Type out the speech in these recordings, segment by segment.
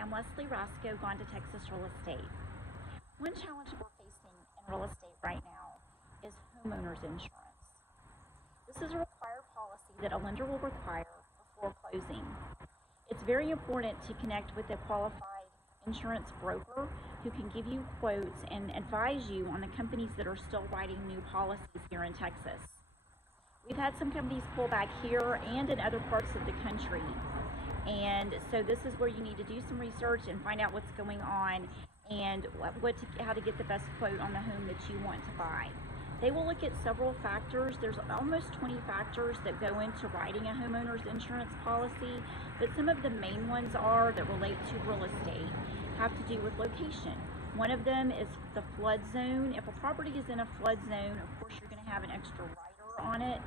I'm Leslie Rasco, Gone to Texas Real Estate. One challenge we're facing in real estate right now is homeowners insurance. This is a required policy that a lender will require before closing. It's very important to connect with a qualified insurance broker who can give you quotes and advise you on the companies that are still writing new policies here in Texas. We've had some companies pull back here and in other parts of the country. And so this is where you need to do some research and find out what's going on and how to get the best quote on the home that you want to buy. They will look at several factors. There's almost 20 factors that go into writing a homeowner's insurance policy, but some of the main ones that relate to real estate have to do with location. One of them is the flood zone. If a property is in a flood zone, of course you're going to have an extra rider on it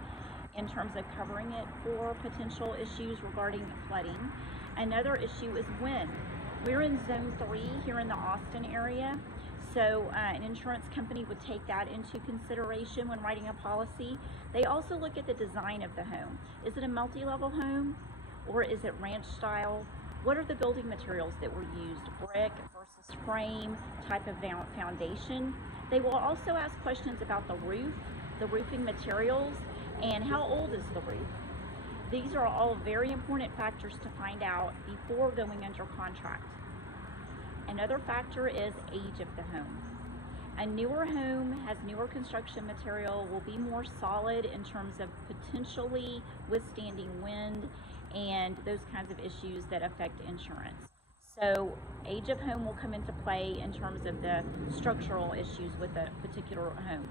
in terms of covering it for potential issues regarding flooding. Another issue is wind. We're in zone 3 here in the Austin area, so an insurance company would take that into consideration when writing a policy. They also look at the design of the home. Is it a multi-level home or is it ranch style? What are the building materials that were used? Brick versus frame, type of foundation. They will also ask questions about the roof, the roofing materials, and how old is the roof. These are all very important factors to find out before going under contract. Another factor is age of the home. A newer home has newer construction material, will be more solid in terms of potentially withstanding wind and those kinds of issues that affect insurance. So age of home will come into play in terms of the structural issues with a particular home.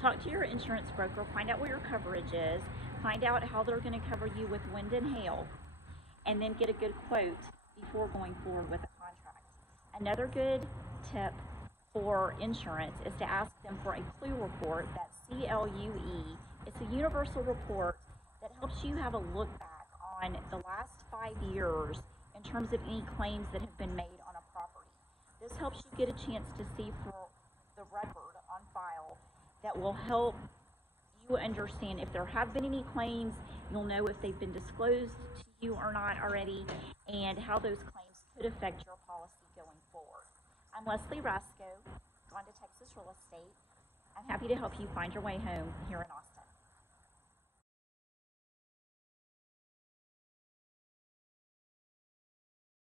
Talk to your insurance broker, find out what your coverage is, find out how they're going to cover you with wind and hail, and then get a good quote before going forward with a contract. Another good tip for insurance is to ask them for a CLUE report. That's CLUE. It's a universal report that helps you have a look back on the last 5 years in terms of any claims that have been made on a property. This helps you get a chance to see for the record on file that will help you understand if there have been any claims. You'll know if they've been disclosed to you or not already, and how those claims could affect your policy going forward. I'm Leslie Rasco, Gone to Texas Real Estate. I'm happy to help you find your way home here in Austin.